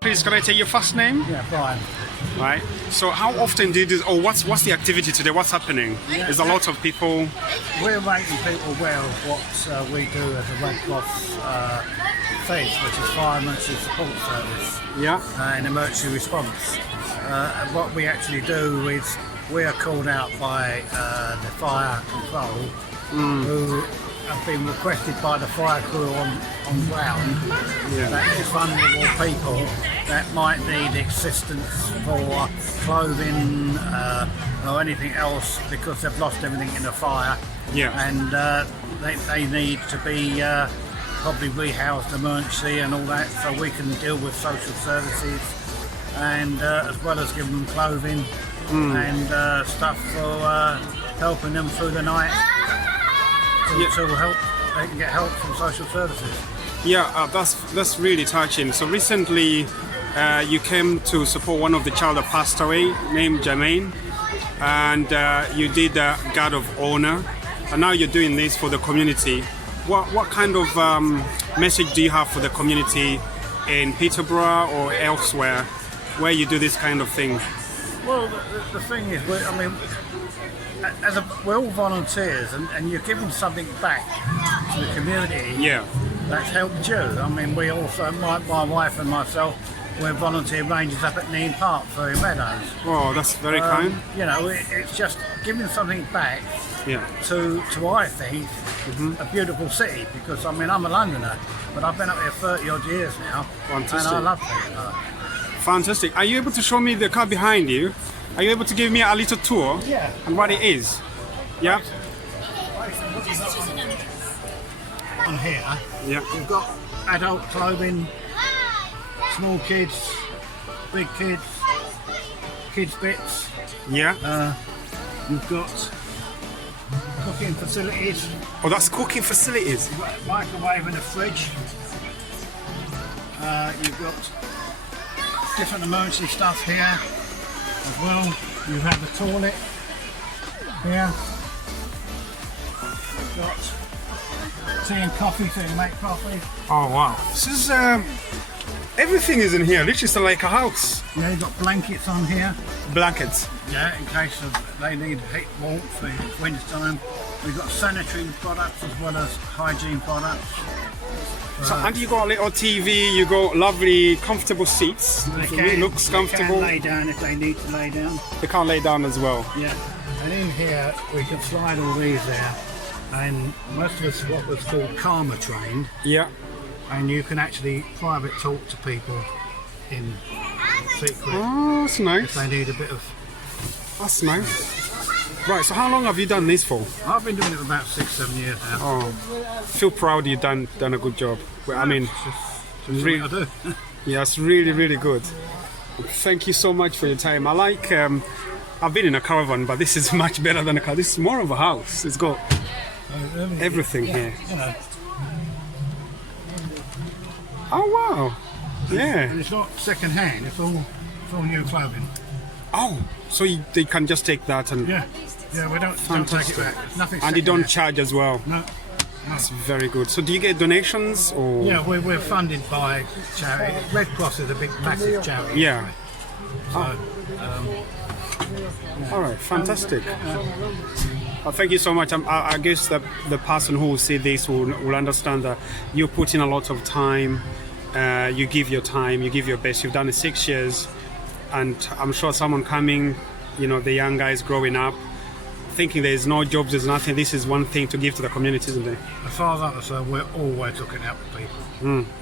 Please, can I take your first name? Yeah, Brian. Right. So how often do you do, or what's the activity today? What's happening? There's a lot of people. We're making people aware of what we do as a Red Cross FES, which is Fire Emergency Support Service. Yeah. In emergency response. And what we actually do is we are called out by the fire control who have been requested by the fire crew on ground that there's vulnerable people that might need assistance for clothing or anything else because they've lost everything in the fire. Yeah. And they need to be probably rehoused emergency and all that, so we can deal with social services and as well as give them clothing and stuff for helping them through the night to help. They can get help from social services. Yeah, that's really touching. So recently you came to support one of the child that passed away named Jermaine, and you did a guard of honor, and now you're doing this for the community. What kind of message do you have for the community in Peterborough or elsewhere where you do this kind of thing? Well, the thing is, we're all volunteers, and you're giving something back to the community. Yeah. That's helped you. I mean, we also, my wife and myself, we're volunteer rangers up at Neam Park, Furry Meadows. Oh, that's very kind. You know, it's just giving something back Yeah. to I think, a beautiful city, because I mean, I'm a Londoner, but I've been up here 30 odd years now. Fantastic. And I love it. Fantastic. Are you able to show me the car behind you? Are you able to give me a little tour? Yeah. And what it is? Yeah. On here, Yeah. we've got adult clothing, small kids, big kids, kids bits. Yeah. You've got cooking facilities. Oh, that's cooking facilities. You've got a microwave and a fridge. You've got different emergency stuff here as well. You have the toilet here. You've got tea and coffee, so you can make coffee. Oh wow. This is everything is in here. Literally, it's like a house. Yeah, you've got blankets on here. Blankets. Yeah, in case they need heat warmth for winter time. We've got sanitary products as well as hygiene products. So, and you got a little TV, you got lovely, comfortable seats. It looks comfortable. They can lay down if they need to lay down. They can't lay down as well. Yeah, and in here we can slide all these there, and most of us what was called karma trained, Yeah. and you can actually private talk to people in secret Oh, that's if nice. they need a bit of. That's nice. Right, so how long have you done this for? I've been doing it for about 6-7 years now. Oh, feel proud you've done a good job. Well, I mean, Just really, what I do. yeah, it's really good. Thank you so much for your time. I like, I've been in a caravan, but this is much better than a car. This is more of a house. It's got everything here. You know, Oh wow, yeah. and it's not second hand. It's all new clothing. Oh, so they can just take that and Yeah, we don't Fantastic. take it back. Nothing. and they don't second-hand. charge as well. No. That's very good. So do you get donations or? Yeah, we're funded by charity. Red Cross is a big, massive charity. Yeah. So, All right, fantastic. Thank you so much. I guess that the person who will see this will understand that you put in a lot of time. You give your time, you give your best. You've done it 6 years, and I'm sure someone coming, you know, the young guys growing up, thinking there's no jobs, there's nothing. This is one thing to give to the community, isn't it? as far as I'm concerned, we're always looking out for people.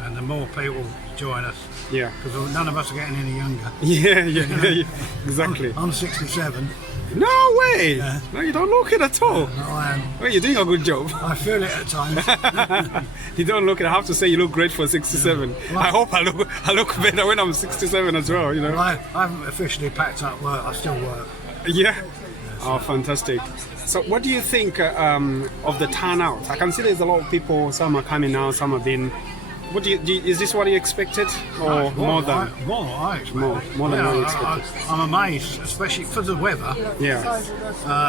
And the more people join us, Yeah. because none of us are getting any younger. Yeah, exactly. I'm 67. No way! No, you don't look it at all. I am. Well, you're doing a good job. I feel it at times. You don't look it. I have to say, you look great for 67. I hope I look better when I'm 67 as well. You know. Well, I haven't officially packed up work. I still work. Yeah. Oh, fantastic. So, what do you think of the turnout? I can see there's a lot of people. Some are coming now. Some have been, what is this what you expected, or more than? More than I expected. More than what you expected. I'm amazed, especially because of the weather. Yeah.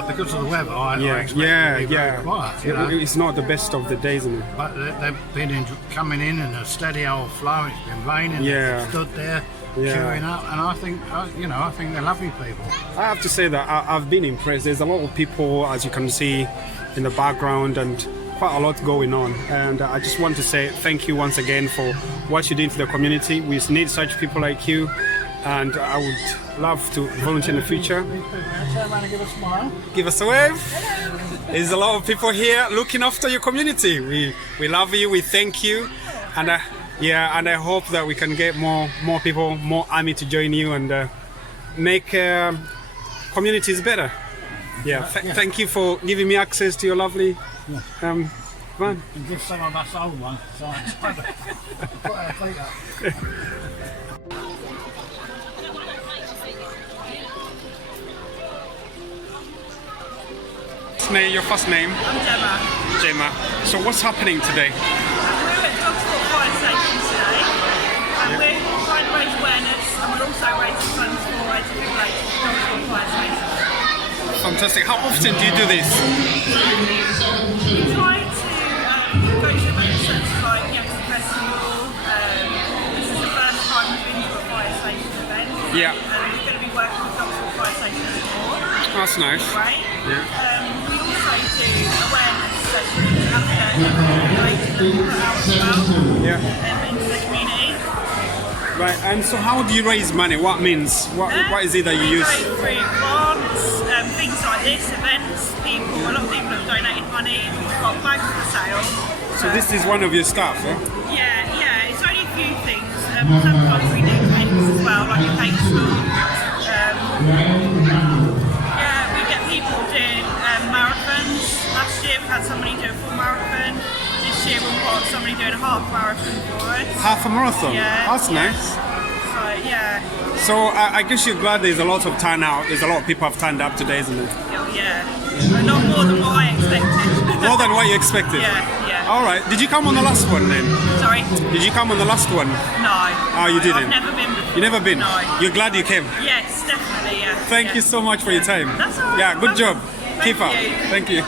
Because of the weather, I expected it to be very quiet. It's not the best of the days, isn't it? But they've been coming in a steady old flow. It's been raining. Yeah. They've stood there. Queuing up, and I think I think they're lovely people. I have to say that I've been impressed. There's a lot of people, as you can see, in the background, and quite a lot going on. And I just want to say thank you once again for what you did to the community. We need such people like you, and I would love to volunteer in the future. Turn around and give us a smile. Give us a wave. There's a lot of people here looking after your community. We love you. We thank you, and and I hope that we can get more people, more army to join you and make communities better. Thank you for giving me access to your lovely van. And give some of us old ones. So put our feet up. Your first name? I'm Gemma. Gemma. So what's happening today? We're at Dogsport Fire Station today, and we're trying to raise awareness, and we're also raising funds for defibrillated Dogsport Fire Station. Fantastic. How often do you do this? We try to go to events such as like Youngster Festival. This is the first time we've been to a fire station event. Yeah. And we're going to be working with Dogsport Fire Station before. That's nice. Right? Yeah. We also do awareness sessions after defibrillation and put out as well into the community. Right, and so how do you raise money? What means? What is it that you use? We go through grants, things like this, events, people, a lot of people have donated money, we've got bags for sale. So this is one of your staff, eh? Yeah, it's only a few things. Sometimes we do things as well, like a cake store. We get people doing marathons. Last year we had somebody do a full marathon. This year we've got somebody doing a half marathon for us. Half a marathon? Yeah. That's nice. So, yeah. So I guess you're glad there's a lot of turnout. There's a lot of people have turned up today, isn't it? Yeah. Not more than what I expected. More than what you expected? Yeah. All right. Did you come on the last one then? Sorry? Did you come on the last one? No. Oh, you didn't? I've never been before. You never been? No. You're glad you came? Yes, definitely, yeah. Thank you so much for your time. That's all right. Yeah, good job. Keep up. you. Thank you.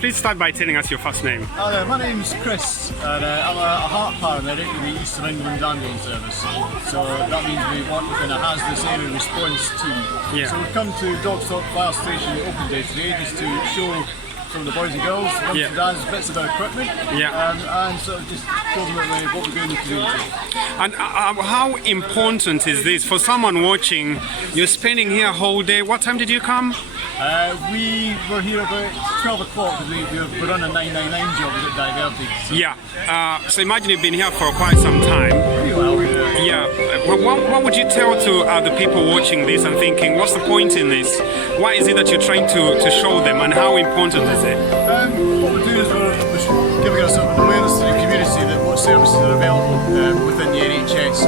Please start by telling us your first name. My name's Chris, and I'm a heart paramedic in the Eastern England Ambulance Service. So that means we work within a hazardous area response team. Yeah. So we've come to Dogstock Fire Station Open Day today just to show some of the boys and girls, mums and dads, bits of our equipment, and sort of just show them what we're doing in the community. And how important is this for someone watching? You're spending here a whole day. What time did you come? We were here about 12 o'clock because we run a 999 job at Diverted. So. Yeah. So imagine you've been here for quite some time. Pretty well, yeah. What would you tell to the people watching this and thinking, what's the point in this? What is it that you're trying to show them, and how important is it? What we're doing is we're giving us an awareness to the community that what services are available within the NHS.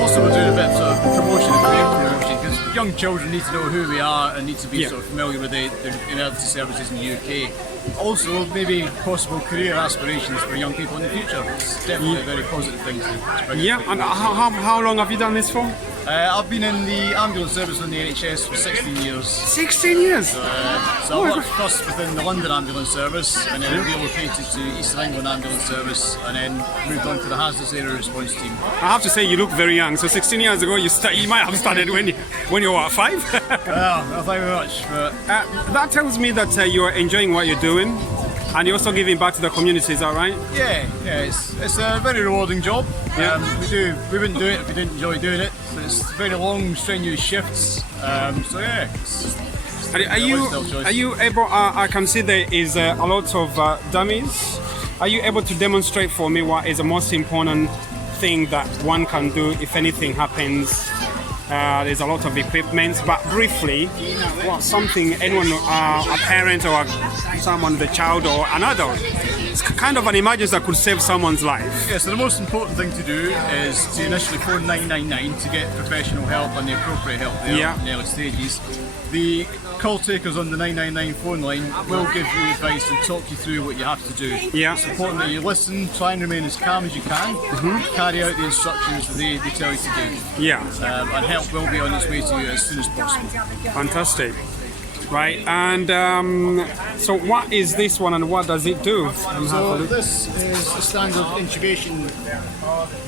Also, we're doing a bit of promotion and career promotion because young children need to know who we are and need to be sort of familiar with the emergency services in the UK. Also, maybe possible career aspirations for young people in the future. It's definitely a very positive thing to bring. Yeah, and how long have you done this for? I've been in the ambulance service in the NHS for 16 years. 16 years? So I worked first within the London Ambulance Service and then relocated to Eastern England Ambulance Service and then moved on to the hazardous area response team. I have to say you look very young. So 16 years ago you might have started when you were 5? Well, thank you very much. But that tells me that you're enjoying what you're doing. And you're also giving back to the community, is that right? Yeah, it's a very rewarding job. Yeah. We wouldn't do it if we didn't enjoy doing it. So it's very long, strenuous shifts. So yeah. Are you able? I can see there is a lot of dummies. Are you able to demonstrate for me what is the most important thing that one can do if anything happens? There's a lot of equipment, but briefly, what something anyone, a parent or someone, the child or an adult, it's kind of an emergency that could save someone's life. Yeah, so the most important thing to do is to initially phone 999 to get professional help and the appropriate help there in the early stages. The call takers on the 999 phone line will give you advice and talk you through what you have to do. Yeah. It's important that you listen, try and remain as calm as you can, carry out the instructions that they tell you to do. Yeah. And help will be on its way to you as soon as possible. Fantastic. Right, and so what is this one and what does it do? So this is a standard intubation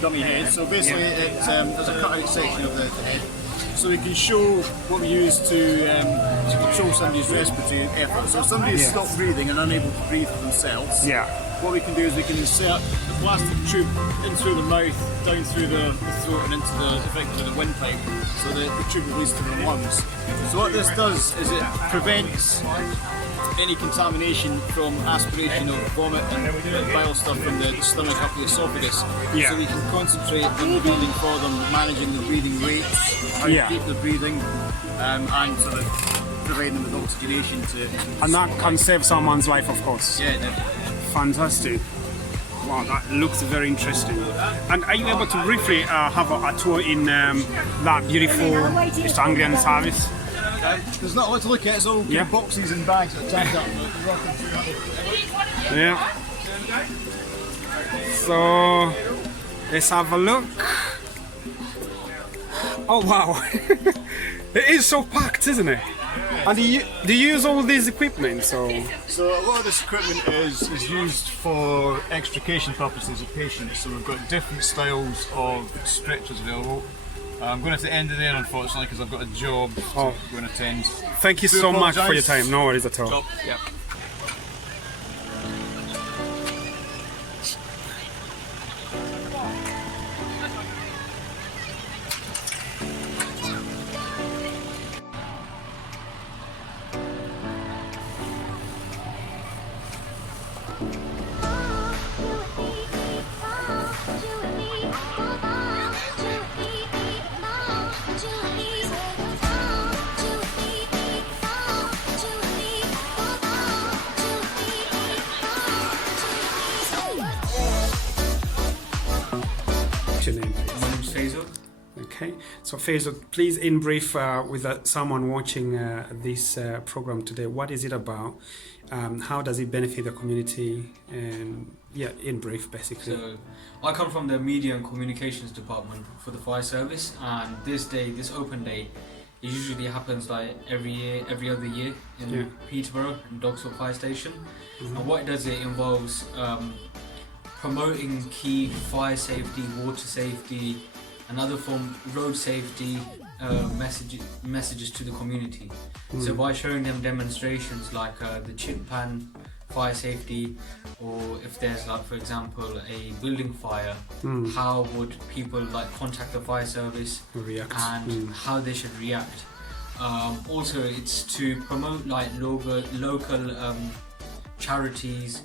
dummy head. So basically there's a cut out section of the head. So we can show what we use to control somebody's respiratory effort. So if somebody has stopped breathing and unable to breathe for themselves, what we can do is we can insert the plastic tube in through the mouth, down through the throat and into effectively the windpipe, so that the tube will release to the lungs. So what this does is it prevents any contamination from aspiration of vomit and bile stuff from the stomach up the esophagus. So we can concentrate on breathing for them, managing the breathing rates, how to keep the breathing, and sort of provide them with oxygenation to. And that can save someone's life, of course. Yeah, definitely. Fantastic. Wow, that looks very interesting. And are you able to briefly have a tour in that beautiful East Anglian service? There's not a lot to look at, it's all boxes and bags that are tagged up. Yeah. So, let's have a look. Oh wow, it is so packed, isn't it? And do you use all these equipment? So a lot of this equipment is used for extrication purposes of patients. So we've got different styles of stretchers available. I'm going to have to end it there, unfortunately, because I've got a job to go and attend. Thank you so much for your time. No worries at all. Top. Yeah. Your name, please. My name's Faisal. Okay, so Faisal, please in brief with someone watching this program today, what is it about? How does it benefit the community? And in brief, basically. So, I come from the Media and Communications Department for the fire service, and this open day, it usually happens like every other year in Peterborough and Dogswell Fire Station. And what it does, it involves promoting key fire safety, water safety, and other form road safety messages to the community. So by showing them demonstrations like the chip pan fire safety, or if there's like, for example, a building fire, how would people like contact the fire service and how they should react. Also, it's to promote like local charities,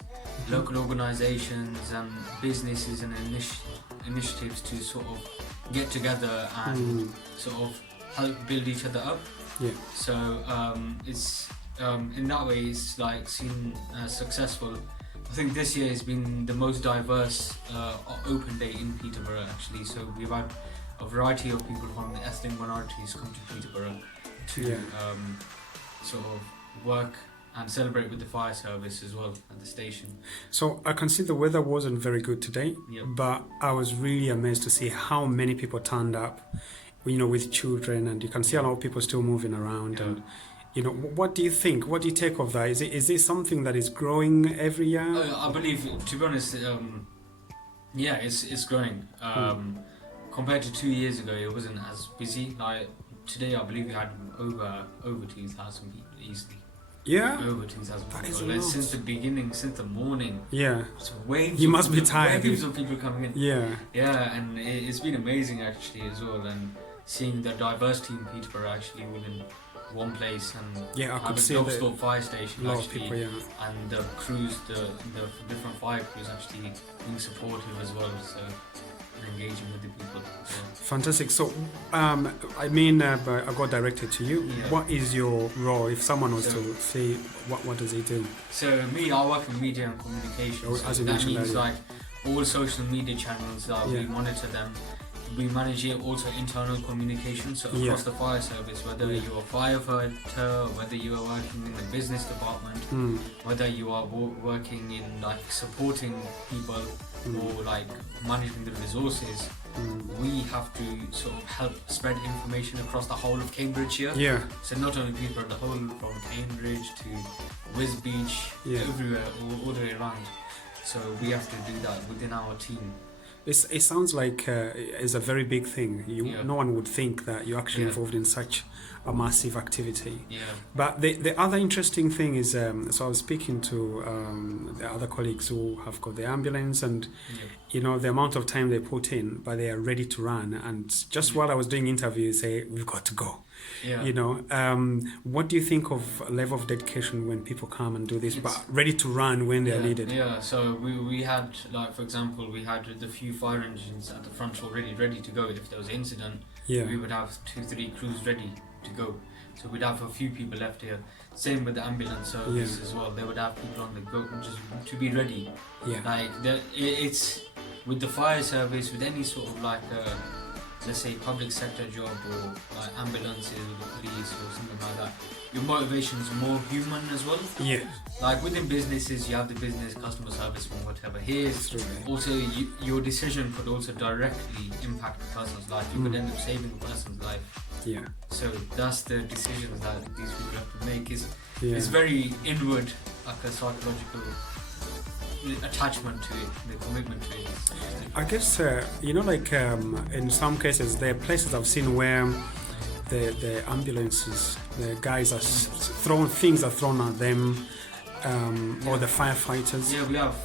local organisations and businesses and initiatives to sort of get together and sort of help build each other up. So it's in that way it's like seen as successful. I think this year has been the most diverse open day in Peterborough actually. So we've had a variety of people from the ethnic minorities come to Peterborough to sort of work and celebrate with the fire service as well at the station. So I can see the weather wasn't very good today, but I was really amazed to see how many people turned up, with children, and you can see a lot of people still moving around. And what do you think? What do you take of that? Is it something that is growing every year? I believe, to be honest, it's growing. Compared to 2 years ago, it wasn't as busy. Like today, I believe we had over 2,000 people easily. Yeah, over 2,000 people. Since the beginning, since the morning. Yeah, it's waves. You must be tired. Waves of people coming in. Yeah, and it's been amazing actually as well. And seeing the diversity in Peterborough actually within one place, and Yeah, I could having see Dogsthorpe Fire Station a lot of actually, people, yeah. and the crews, the different fire crews actually being supportive as well, so engaging with the people. So. Fantastic. So, I mean, I got directed to you. Yeah. What is your role? If someone was So- to say, what does he do? So me, I work in media and communications. Oh, So as you that mentioned means earlier. like all social media channels, we Yeah. monitor them. We manage it, also internal communication, so Yeah. across the fire service, whether Yeah. you're a firefighter, whether you are working in the business department, Mm. whether you are working in like supporting people or like managing the resources, we have to sort of help spread information across the whole of Cambridgeshire. Yeah. So not only people, the whole from Cambridge to Wisbech, Yeah. everywhere, all the way around. So we have to do that within our team. It sounds like it's a very big thing. Yeah. No one would think that you're actually Yeah. involved in such a massive activity. Yeah. But the other interesting thing is, so I was speaking to the other colleagues who have got the ambulance, and Yeah. you know the amount of time they put in, but they are ready to run. And just while I was doing interviews, say we've got to go. Yeah. You know, what do you think of level of dedication when people come and do this, but ready to run when they are needed? Yeah, so we had, like, for example, we had the few fire engines at the front already ready to go. If there was an incident, Yeah. we would have 2-3 crews ready to go. So we'd have a few people left here. Same with the ambulance service as well. They would have people on the go just to be ready. Yeah. Like, it's with the fire service, with any sort of like let's say public sector job or like ambulances or the police or something like that, your motivation is more human as well. Yeah. Like within businesses, you have the business, customer service, and whatever. Here, also your decision could also directly impact the person's life. You could end up saving a person's life. Yeah. So that's the decisions that these people have to make. It's Yeah. very inward, like a psychological attachment to it, the commitment to it. I guess you know, like in some cases, there are places I've seen where the ambulances, the guys are things are thrown at them, or the firefighters. Yeah, we have.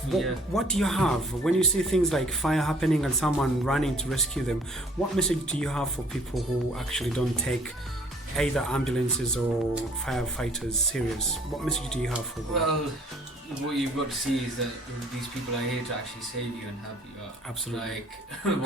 What do you have when you see things like fire happening and someone running to rescue them? What message do you have for people who actually don't take either ambulances or firefighters serious? What message do you have for them? Well, what you've got to see is that these people are here to actually save you and help you out. Absolutely. Like,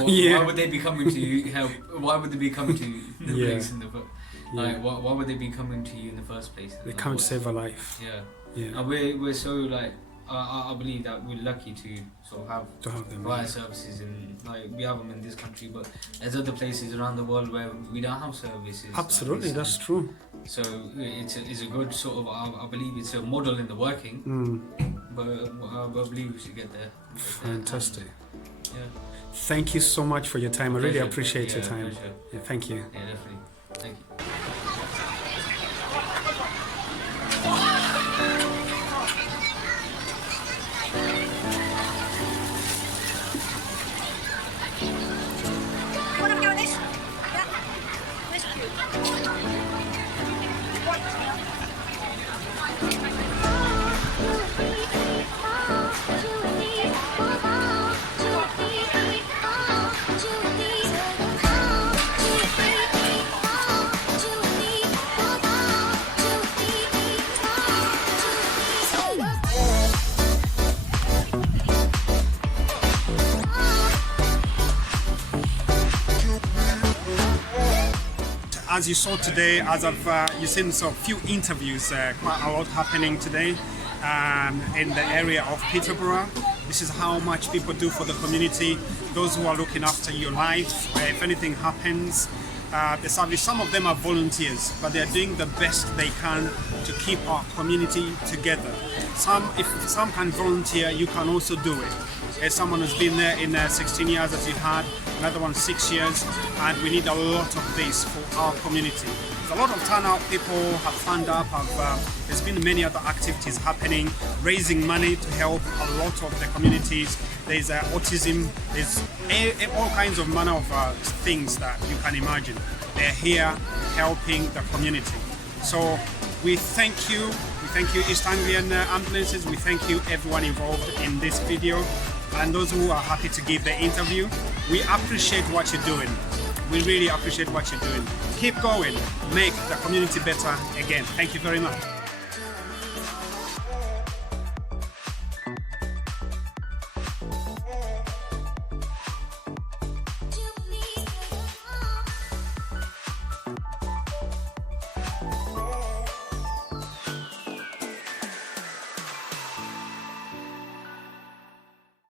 Yeah. why would they be coming to you? Why would they be coming to the Yeah. place in the first? Like, why would they be coming to you in the first place? They come to save a life. Yeah. Yeah. And we're so like I believe that we're lucky to sort of have them. fire services, and like we have them in this country, but there's other places around the world where we don't have services. Absolutely, like this. that's true. So it's a good sort of I believe it's a model in the working, but I believe we should get there. Fantastic. Yeah. Thank you so much for your time. I really Pleasure. appreciate your time. Pleasure. Yeah, thank you. Yeah, definitely. Thank you. Want to go this? Yeah. Rescue. As you saw today, as you've seen so few interviews, quite a lot happening today in the area of Peterborough. This is how much people do for the community, those who are looking after your life. If anything happens, the service, some of them are volunteers, but they're doing the best they can to keep our community together. If some can volunteer, you can also do it. As someone who's been there in 16 years as you had, another one 6 years, and we need a lot of this for our community. There's a lot of turnout, people have fund up, there's been many other activities happening, raising money to help a lot of the communities. There's autism, there's all kinds of manner of things that you can imagine. They're here helping the community. So we thank you East Anglian Ambulances, we thank you everyone involved in this video, and those who are happy to give the interview. We appreciate what you're doing. We really appreciate what you're doing. Keep going. Make the community better again. Thank you very much.